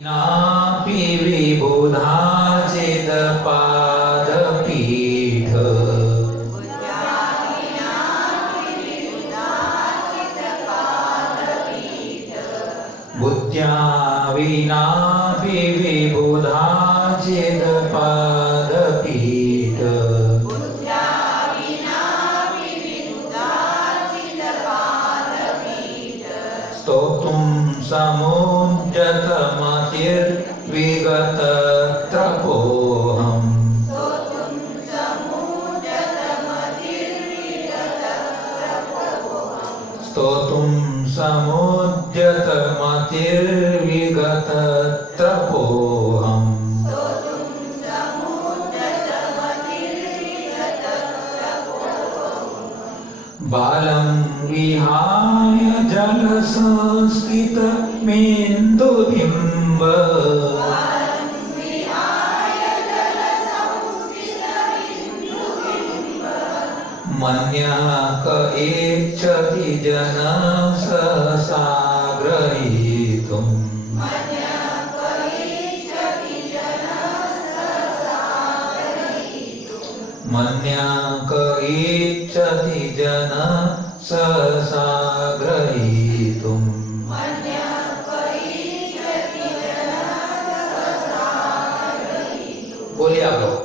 नापि विबुधा चिदपादपीठ बुद्ध्या विनापि विबुधा चिदपादपीठ स्तोतुं समुद्यतमतिर्विगतत्रपोऽहम् स्तोतुं समुद्यतमतिर्विगतत्रपोऽहम् बालं विहाय जलसंस्थितमेन्दुबिम्ब मन्यः क एच्छति जनः सहसा ग्रहीतुम् मन्यः क इच्छति जनः सहसा ग्रहीतुम् बोलिए आप लोग।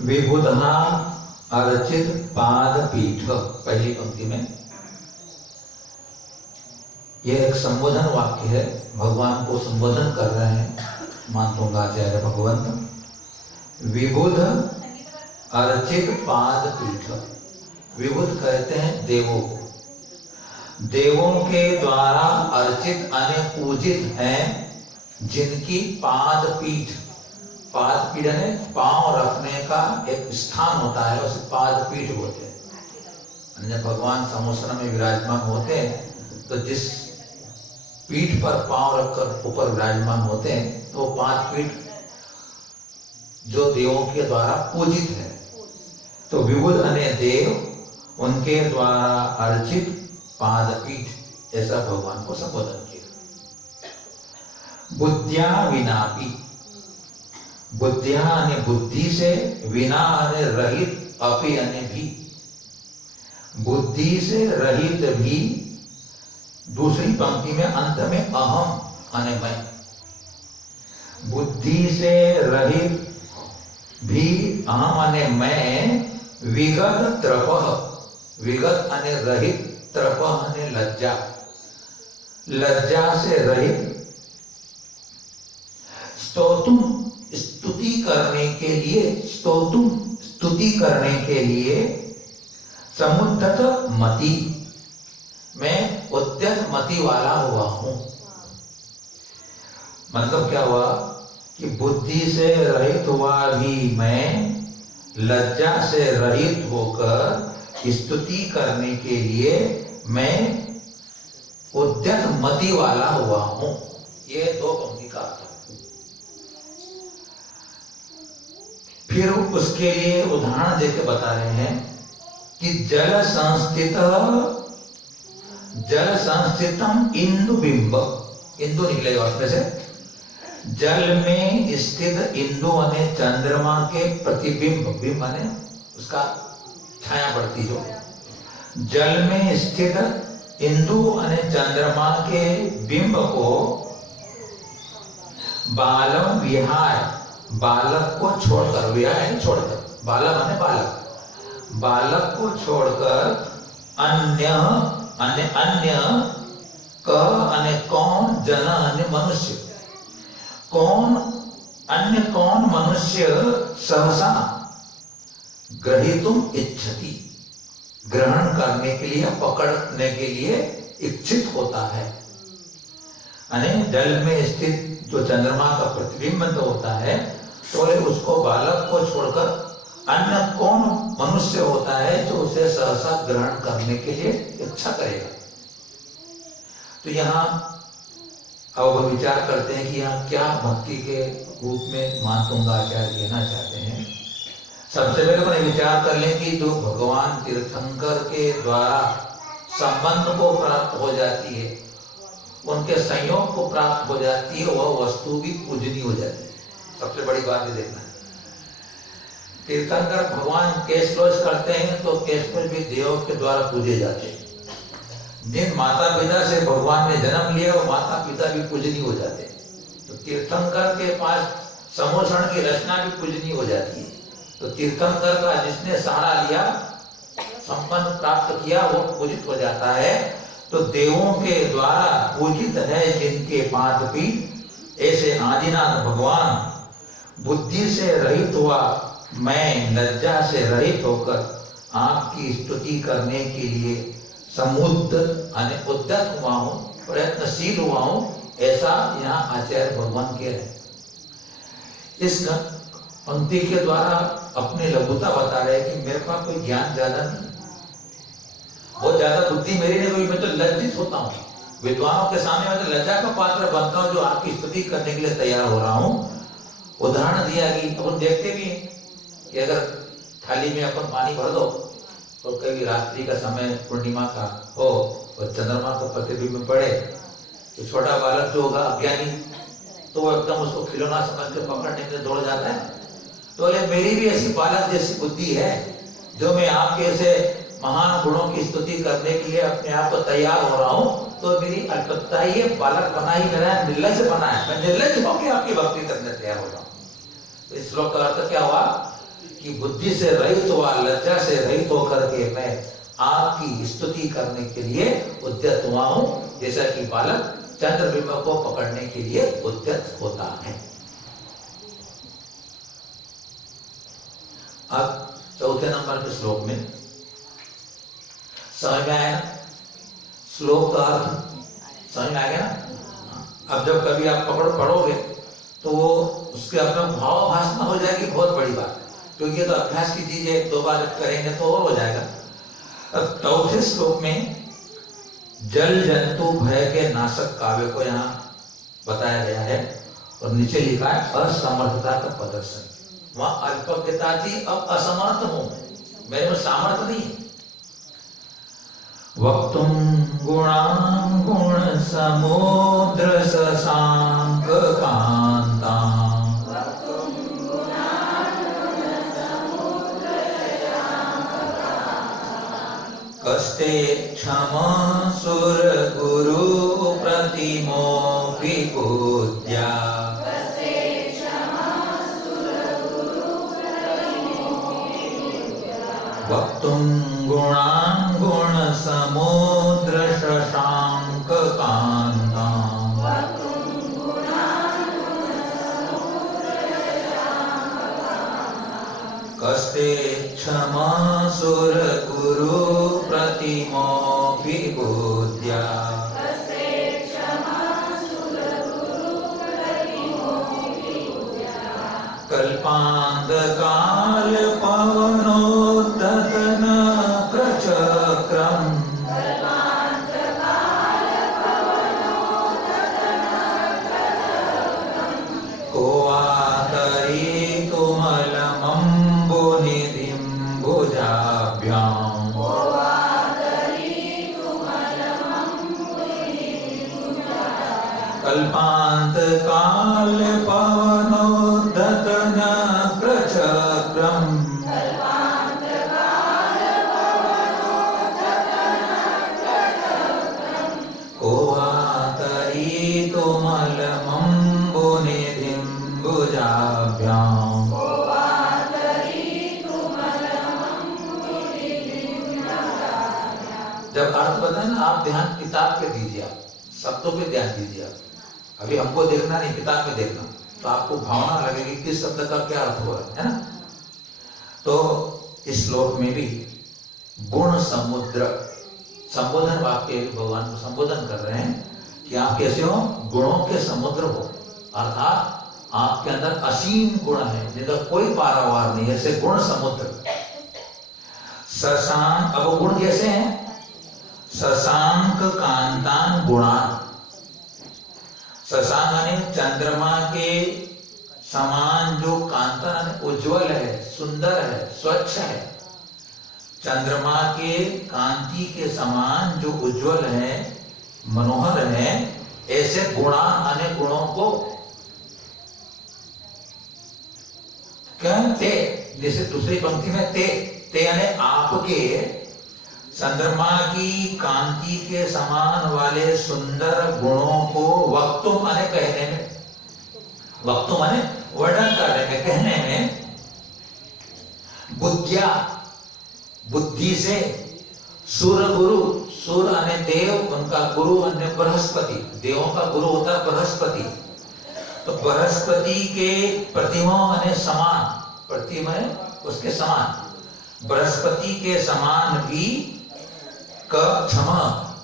विबुधा अर्चित पाद पीठ, पहली पंक्ति में यह एक संबोधन वाक्य है। भगवान को संबोधन कर रहे हैं मातुंगाचार्य भगवंत। विबुध अर्चित पाद पीठ, विबुध कहते हैं देवों को, देवों के द्वारा अर्चित यानी पूजित हैं जिनकी पाद पीठ, पाद पीठ है पांव रखने का एक स्थान होता है, उसे पाद पीठ बोलते हैं। जब भगवान समुद्र में विराजमान होते हैं तो जिस पीठ पर पांव रखकर ऊपर विराजमान होते हैं तो पाद पीठ जो देवों के द्वारा पूजित है। तो विबुध अने देव, उनके द्वारा अर्चित पाद पीठ, ऐसा भगवान को संबोधन किया। बुद्धिया विनापि, बुद्धिया यानी बुद्धि से, विना यानी रहित, अपि यानी भी, बुद्धि से रहित भी। दूसरी पंक्ति में अंत में अहम यानी मैं, बुद्धि से रहित भी, अहम यानी मैं, विगत त्रपः, विगत यानी रहित, त्रपः यानी लज्जा, लज्जा से रहित। स्तोतुम, स्तुति करने के लिए, स्तोतुम स्तुति करने के लिए, समुद्धत मति, मैं उद्यत मति वाला हुआ हूं। मतलब क्या हुआ कि बुद्धि से रहित हुआ भी मैं, लज्जा से रहित होकर स्तुति करने के लिए मैं उद्यत मति वाला हुआ हूं। ये दो पंक्ति का अर्थ है। फिर उसके लिए उदाहरण देकर बता रहे हैं कि जल संस्थितम इंदु बिंब, इंदु निकलेगा उसमें से, जल में स्थित इंदु माने चंद्रमा के प्रतिबिंब, बिंब माने उसका छाया पड़ती जो, जल में स्थित इंदु माने चंद्रमा के बिंब को बालम विहाय, बालक को छोड़कर, विहाय छोड़कर, बालक माने बालक, बालक को छोड़कर, अन्य अन्य क अन्य कौन, जन अन्य मनुष्य, कौन अन्य कौन मनुष्य सहसा ग्रहीतुम इच्छति, ग्रहण करने के लिए, पकड़ने के लिए इच्छित होता है। यानी जल में स्थित जो चंद्रमा का प्रतिबिंब होता है तो उसको बालक को छोड़कर अन्य कौन मनुष्य होता है जो उसे सहसा ग्रहण करने के लिए इच्छा करेगा। तो यहाँ अब विचार करते हैं कि यहाँ क्या भक्ति के रूप में मातुंगाचार्य कहना चाहते हैं। सबसे पहले अपने विचार कर लें कि जो भगवान तीर्थंकर के द्वारा संबंध को प्राप्त हो जाती है, उनके संयोग को प्राप्त हो जाती है, वह वस्तु भी पूजनीय हो जाती है। सबसे बड़ी बात ये देखना है, तीर्थंकर भगवान केशलोच करते हैं तो केशलोच भी देवों के द्वारा पूजे जाते हैं। जिन माता पिता से भगवान ने जन्म लिया वो माता पिता भी पूजनीय हो जाते हैं। तो तीर्थंकर के पास समोषण की रचना भी पूजनीय हो जाती है। तो तीर्थंकर का जिसने सहारा लिया, संपन्न प्राप्त किया, वो पूजित हो जाता है। तो देवों के द्वारा पूजित है जिनके पाद पीठ, ऐसे आदिनाथ भगवान बुद्धि से रहित हुआ मैं लज्जा से रहित होकर आपकी स्तुति करने के लिए समुद्र उद्यत हुआ हूं, प्रयत्नशील हुआ हूं, ऐसा यहाँ आचार्य भगवान कह रहे। इस पंक्ति के द्वारा अपनी लघुता बता रहे कि मेरे पास कोई ज्ञान ज्यादा नहीं, बहुत ज्यादा बुद्धि मेरी नहीं हुई, मैं तो लज्जित होता हूँ। विद्वानों के सामने मैं तो लज्जा का पात्र बनता हूँ जो आपकी स्तुति करने के लिए तैयार हो रहा हूँ। उदाहरण दिया कि अपन देखते भी हैं कि अगर थाली में अपन पानी भर दो तो कभी रात्रि का समय पूर्णिमा का हो और चंद्रमा को प्रतिबिंब में पड़े तो छोटा बालक जो होगा अज्ञानी, तो वो एकदम उसको खिलौना समझ के पकड़ने के लिए दौड़ जाता है। तो ये मेरी भी ऐसी बालक जैसी बुद्धि है जो मैं आपके ऐसे महान गुणों की स्तुति करने के लिए अपने आप को तैयार हो रहा हूँ। तो मेरी अल्पता ही बालक बना ही मेरा निर्लज बना है, मैं निर्लज होकर आपकी भक्ति करने तैयार हो रहा हूँ। तो इस श्लोक का अर्थ क्या हुआ कि बुद्धि से रहित हुआ, लज्जा से रहित होकर के मैं आपकी स्तुति करने के लिए उद्यत हुआ हूं, जैसा कि बालक चंद्रबिंब को पकड़ने के लिए उद्यत होता है। अब चौथे नंबर के श्लोक में समझ में आया, श्लोक का अर्थ समझ में आ गया ना। अब जब कभी आप पढ़ोगे तो वो उसके अपना भाव भाषण हो जाएगी, बहुत बड़ी बात, क्योंकि तो अभ्यास की चीज है, 2 बार करेंगे तो और हो जाएगा। अब चौथे श्लोक में जल जंतु भय के नाशक काव्य को यहाँ बताया गया है और नीचे लिखा है असमर्थता का प्रदर्शन। वहां अल्पज्ञता थी, अब असमर्थ हूं, मेरे में सामर्थ्य नहीं है। वक्तुम गुणान गुण समुद्र शशांक कांता कस्ते क्षमा सुर गुरु प्रतिमो विपूज्या वक्तुम गुणान गुण समुद्र शशांक कांता कस्ते क्षमा सुर गुरु प्रतिमो विपूज्या कल्पांत काल पवनोत्तन प्रचक्रम कल्पांत काल पवनोद्धतन प्रचक्रम कोवातरीतुमलमम्बुनिधिं भुजाभ्याम्। जब अर्थ बताए ना, आप ध्यान किताब पे दीजिए, आप शब्दों पे ध्यान दीजिए। आप अभी हमको देखना नहीं, किताब में देखना, तो आपको भावना लगेगी किस शब्द का क्या अर्थ हो रहा है ना। तो इस श्लोक में भी गुण समुद्र संबोधन वाक्य भगवान को संबोधन कर रहे हैं कि आप कैसे हो, गुणों के समुद्र हो, अर्थात आपके अंदर असीम गुण है जिनका कोई पारावार नहीं, ऐसे गुण समुद्र। शशांक, अब गुण कैसे हैं? शशांक कांतान गुणान। शशांक यानी चंद्रमा के समान जो कांता उज्जवल है, सुंदर है, स्वच्छ है। चंद्रमा के कांति के समान जो उज्जवल है, मनोहर है, ऐसे गुणान अनेक गुणों को क्या ते, जैसे दूसरी पंक्ति में ते यानी आपके चंद्रमा की कांति के समान वाले सुंदर गुणों को वक्तुम माने कहने में, वक्तुम माने वर्णन करने में, कहने में, बुद्धिया बुद्धि से, सूर गुरु, सूर अन्य देव, उनका गुरु अन्य बृहस्पति, देवों का गुरु होता है बृहस्पति। तो बृहस्पति के प्रतिमा अन्य समान, प्रतिमा उसके समान, बृहस्पति के समान भी क्षमा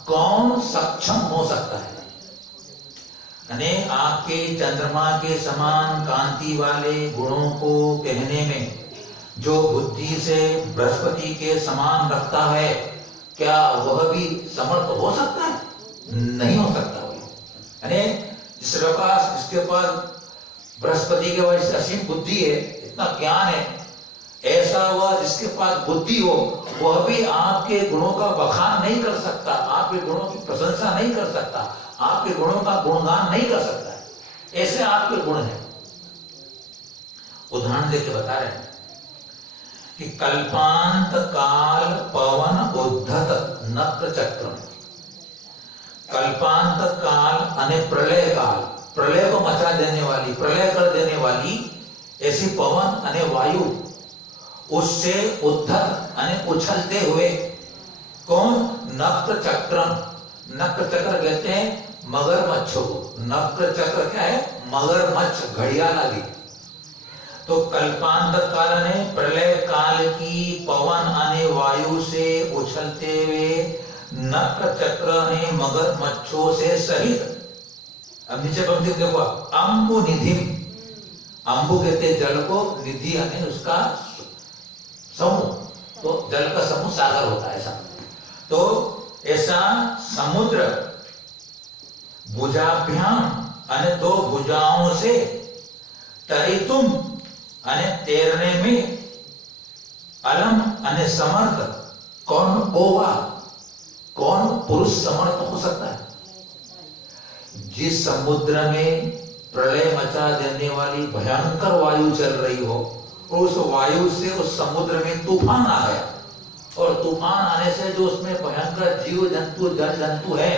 कौन सक्षम हो सकता है? यानी आपके चंद्रमा के समान कांति वाले गुणों को कहने में जो बुद्धि से बृहस्पति के समान रखता है, क्या वह भी समर्थ हो सकता है? नहीं हो सकता। यानी जिसके पास बृहस्पति के वजह से असीम बुद्धि है, इतना ज्ञान है, ऐसा वह जिसके पास बुद्धि हो वह भी आपके गुणों का बखान नहीं कर सकता, आपके गुणों की प्रशंसा नहीं कर सकता, आपके गुणों का गुणगान नहीं कर सकता है। ऐसे आपके गुण हैं। उदाहरण देके बता रहे हैं कि कल्पांत काल पवन उद्धत नत्र चक्र। कल्पांत काल अने प्रलय काल, प्रलय को मचा देने वाली, प्रलय कर देने वाली ऐसी पवन अने वायु, उससे उद्धत अने उछलते हुए कौन? नक्र चक्रम। नक्र चक्र कहते हैं मगरमच्छों को। नक्र चक्र क्या है? मगरमच्छ, घड़ियाल आदि। तो कल्पांत काल ने प्रलय काल की पवन अने वायु से उछलते हुए नक्र चक्र ने मगरमच्छों से सहित। अब नीचे पंक्ति देखो, अम्बु निधि। अम्बु कहते जल को, निधि यानी उसका समूह, तो जल का समूह सागर होता है ऐसा। तो ऐसा समुद्र भुजाभ्याम अने दो भुजाओं से तरितुम अने तैरने में अलम अने समर्थ कौन होगा? कौन पुरुष समर्थ हो सकता है? जिस समुद्र में प्रलय मचा देने वाली भयंकर वायु चल रही हो, उस वायु से उस समुद्र में तूफान आ गया, और तूफान आने से जो उसमें भयंकर जीव जंतु, जल जंतु है,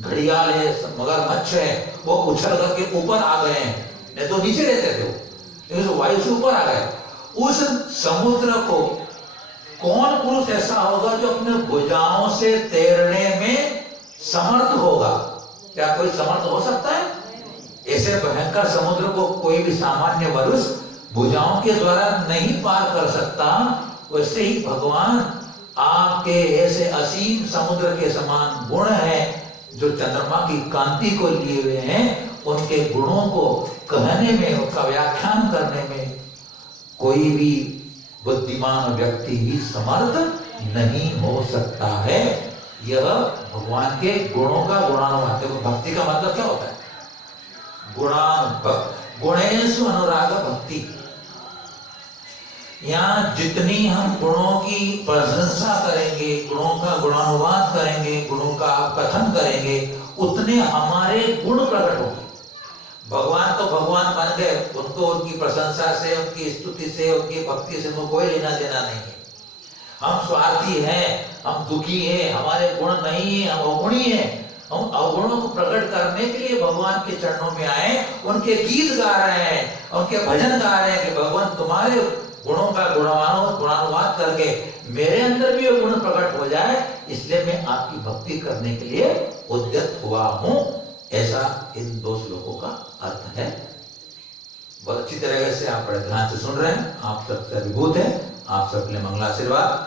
घड़ियाल है, मगरमच्छ है, वो उछल करके ऊपर आ गए हैं। नहीं तो नीचे रहते थे वो, लेकिन वायु से ऊपर आ गए। उस समुद्र को कौन पुरुष ऐसा होगा जो अपने भुजाओं से तैरने में समर्थ होगा? क्या कोई समर्थ हो सकता है? ऐसे भयंकर समुद्र को कोई भी सामान्य मनुष्य भुजाओं के द्वारा नहीं पार कर सकता। वैसे ही भगवान आपके ऐसे असीम समुद्र के समान गुण है, जो चंद्रमा की कांति को लिए हुए हैं, उनके गुणों को कहने में, उनका व्याख्यान करने में कोई भी बुद्धिमान व्यक्ति भी समर्थ नहीं हो सकता है। यह भगवान के गुणों का गुणानुवाद। देखो, भक्ति का मतलब क्या होता है? गुणेषु अनुराग भक्ति। यहाँ जितनी हम गुणों की प्रशंसा करेंगे, गुणों का गुणानुवाद करेंगे, गुणों का कथन करेंगे, उतने हमारे गुण प्रकट होंगे। भगवान तो भगवान बन गए, उनको उनकी प्रशंसा से, उनकी स्तुति से, उनकी भक्ति से कोई लेना देना नहीं है। हम स्वार्थी हैं, हम दुखी हैं, हमारे गुण नहीं है, हम अवगुणी हैं। हम अवगुणों को प्रकट करने के लिए भगवान के चरणों में आए, उनके गीत गा रहे हैं, उनके भजन गा रहे हैं कि भगवान तुम्हारे गुणों का गुणानुवाद करके मेरे अंदर भी ये गुण प्रकट हो जाए, इसलिए मैं आपकी भक्ति करने के लिए उद्यत हुआ हूं। ऐसा इन दो श्लोकों का अर्थ है। बहुत अच्छी तरह से आप बड़े ध्यान से सुन रहे हैं। आप सबसे विभूत है। आप सबके लिए मंगलाशीर्वाद।